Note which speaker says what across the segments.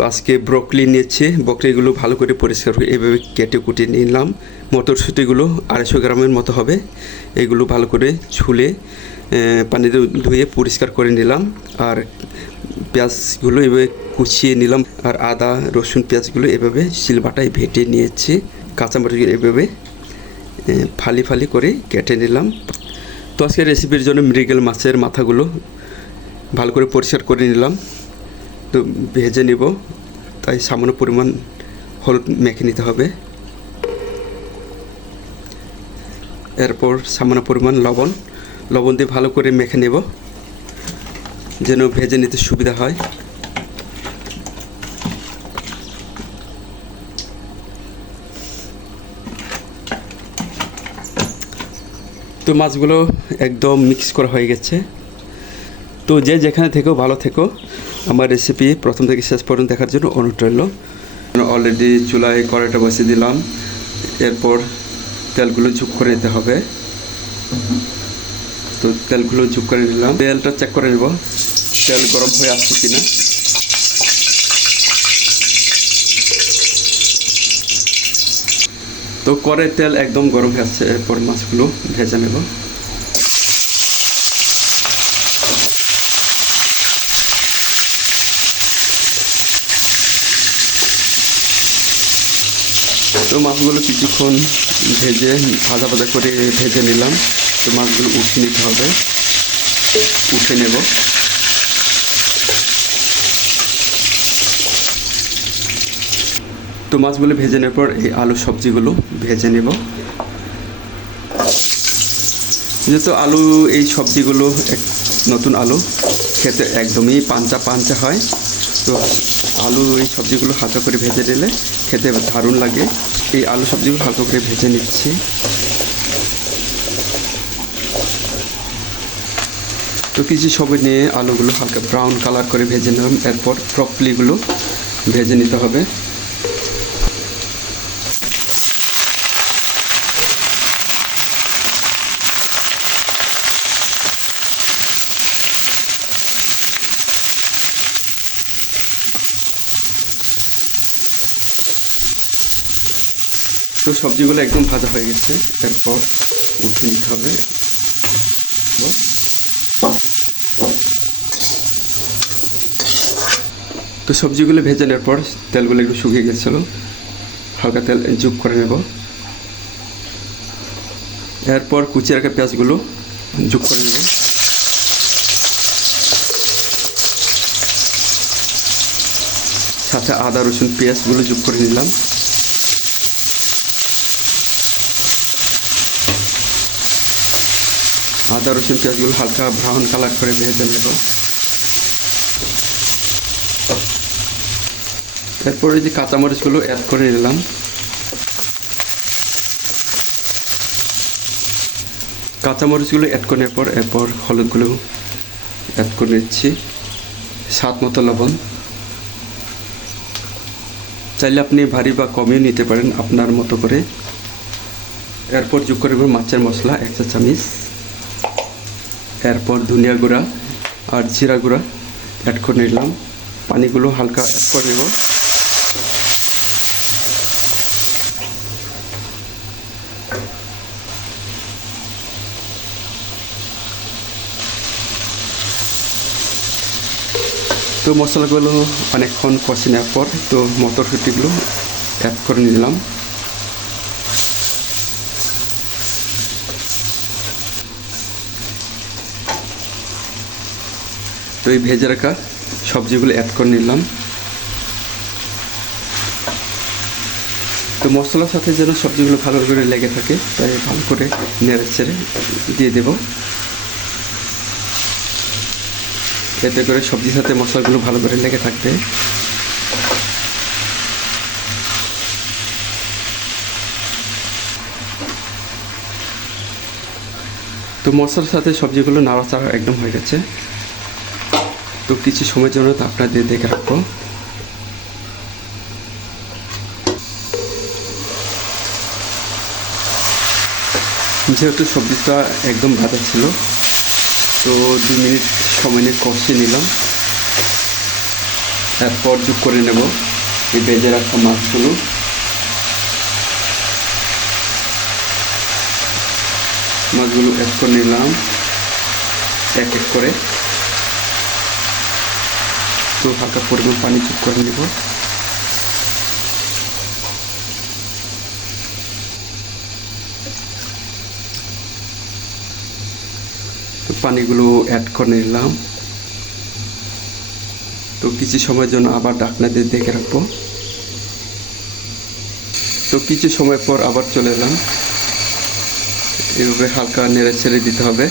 Speaker 1: তো আজকে ব্রকলি নিয়েছি। ব্রকলিগুলো ভালো করে পরিষ্কার করে এভাবে কেটে কুটে নিলাম। মটরশুঁটিগুলো আড়াইশো গ্রামের মতো হবে। এগুলো ভালো করে ছুলে পানিতে ধুয়ে পরিষ্কার করে নিলাম। আর পেঁয়াজগুলো এভাবে কুচিয়ে নিলাম। আর আদা, রসুন, পেঁয়াজগুলো এভাবে শিলবাটায় ভেটে নিয়েছি। কাঁচামরিচগুলো এভাবে ফালি ফালি করে কেটে নিলাম। তো আজকে রেসিপির জন্য মৃগেল মাছের মাথাগুলো ভালো করে পরিষ্কার করে নিলাম। তো ভেজে নিব। তাই সামান্য পরিমাণ হলুদ মেখে নিতে হবে। এরপর সামান্য পরিমাণ লবণ। লবণ দিয়ে ভালো করে মেখে নেব, যেন ভেজে নিতে সুবিধা হয়। তো মাছগুলো একদম মিক্স করা হয়ে গেছে। তো যে যেখানে থেকেও ভালো থেকো। আমার রেসিপি প্রথম থেকে শেষ পর্যন্ত দেখার জন্য অনুরোধ রইল। অলরেডি চুলায় কড়াইটা বসিয়ে দিলাম। এরপর তেলগুলো ঝুক করে নিতে হবে। তো তেলগুলো ঝুক করে নিলাম। তেলটা চেক করে নেব। তেল গরম হয়ে আসছে কিনা। তো করে তেল একদম গরম হয়ে আসছে এরপর মাছগুলো ভেজে নেব। তো মাছগুলো কিছুক্ষণ ভেজে, ভাজা ভাজা করে ভেজে নিলাম। তো মাছগুলো উঠে নিতে হবে। উঠে নেব। তো মাছগুলো ভেজে নেওয়ার পর এই আলু সবজিগুলো ভেজে নেব। যেহেতু আলু, এই সবজিগুলো এক নতুন আলু, খেতে একদমই পাঞ্চা পাঞ্চা হয়। তো আলু, এই সবজিগুলো হাতে করে ভেজে নিলে খেতে দারুণ লাগে। এই আলু সবজিগুলো হালকা করে ভেজে নিচ্ছি। তো কিছু সময় নিয়ে আলুগুলো হালকা ব্রাউন কালার করে ভেজে নিলাম। এরপর ব্রকলিগুলো ভেজে নিতে হবে। তো সবজিগুলো একদম ভাজা হয়ে গেছে। এরপর উঠে নিতে হবে। তো সবজিগুলো ভেজে নেওয়ার পর তেলগুলো একটু শুকিয়ে গেছিল। হালকা তেল যোগ করে নেব। এরপর কুচি রাখা পেঁয়াজগুলো যোগ করে নেব। সাথে আদা রসুন পেঁয়াজগুলো যোগ করে নিলাম। আদা রসুন পেঁয়াজগুলো হালকা ব্রাউন কালার করে ভেজে নেব। এরপরে যে কাঁচামরিচগুলো অ্যাড করে নিলাম। কাঁচামরিচগুলো অ্যাড করার পর এরপর হলুদগুলো অ্যাড করে নিচ্ছি। স্বাদ মতো লবণ। চাইলে আপনি ভারী বা কমিয়ে নিতে পারেন আপনার মতো করে। এরপর যোগ করে নেব মাছের মশলা, এক চা চামিচ এরপর ধনিয়া গুঁড়া আর জিরা গুঁড়া অ্যাড করে নিলাম। পানিগুলো হালকা অ্যাড করে নেব। তো মশলাগুলো অনেকক্ষণ কষে নেওয়ার পর তো মটরশুঁটিগুলো অ্যাড করে নিলাম। তো এই ভেজে রাখা সবজিগুলো অ্যাড করে নিলাম। তো মশলার সাথে যেন সবজিগুলো ভালো করে লেগে থাকে, তাই ভালো করে নেড়ে ছেড়ে দিয়ে দেব। এতে করে সবজির সাথে মশলাগুলো ভালো করে লেগে থাকবে। তো মশলার সাথে সবজিগুলো নাড়াচাড়া একদম হয়ে গেছে। তো কিছু সময়ের জন্য তো আপনাদের দেখে রাখব। যেহেতু সবজিটা একদম ভাজা ছিল, তো দু মিনিট সময় নিয়ে কষিয়ে নিলাম। এরপর যোগ করে নেব এই বেজে রাখা মাছগুলো। মাছগুলো এক করে নিলাম, এক এক করে। তো হালকা পরিমাণ পানি যোগ করে নেব। তো পানিগুলো অ্যাড করে নিলাম। তো কিছু সময়ের জন্য আবার ঢাকনা দিয়ে দেখে রাখব। তো কিছু সময় পর আবার চলে এলাম। এভাবে হালকা নেড়ে ছেড়ে দিতে হবে।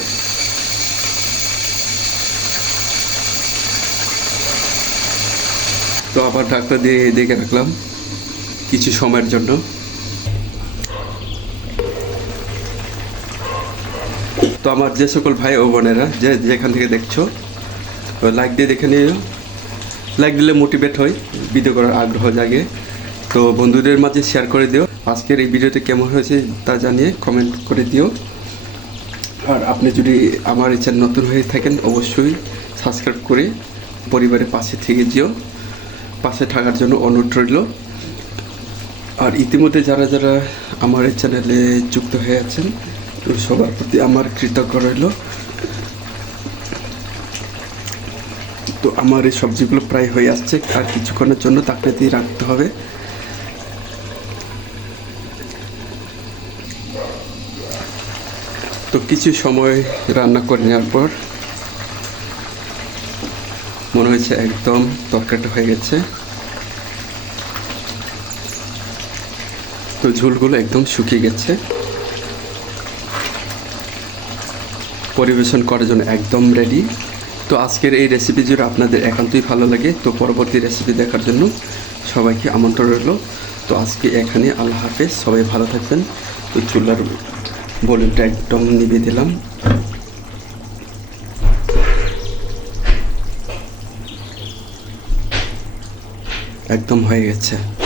Speaker 1: তো আবার ডাক্তার দিয়ে দেখে রাখলাম কিছু সময়ের জন্য। তো আমার যে সকল ভাই ও বোনেরা, যে যেখান থেকে দেখছ লাইক দিয়ে দেখে নিও। লাইক দিলে মোটিভেট হয় ভিডিও করার আগ্রহ জাগে। তো বন্ধুদের মাঝে শেয়ার করে দিও। আজকের এই ভিডিওটি কেমন হয়েছে তা জানিয়ে কমেন্ট করে দিও। আর আপনি যদি আমার এই চ্যানেল নতুন হয়ে থাকেন, অবশ্যই সাবস্ক্রাইব করে পরিবারের পাশে থেকে যেও। পাশে থাকার জন্য অনুরোধ রইল। আর ইতিমধ্যে যারা যারা আমার এই চ্যানেলে যুক্ত হয়ে আছেন সবার প্রতি আমার কৃতজ্ঞ রইল। তো আমার এই সবজিগুলো প্রায় হয়ে আসছে, আর কিছুক্ষণের জন্য তাকে দিয়ে রাখতে হবে। তো কিছু সময় রান্না করে নেওয়ার পর মনে হয়েছে একদম তরকারিটা হয়ে গেছে। তো ঝোলগুলো একদম শুকিয়ে গেছে। পরিবেশন করার জন্য একদম রেডি তো আজকের এই রেসিপি যদি আপনাদের একান্তই ভালো লাগে। তো পরবর্তী রেসিপি দেখার জন্য সবাইকে আমন্ত্রণ রইল। তো আজকে এখানে আল্লাহ হাফেজ, সবাই ভালো থাকবেন। তো চুলার বলুনটা একদম নিবে দিলাম। একদম হয়ে গেছে।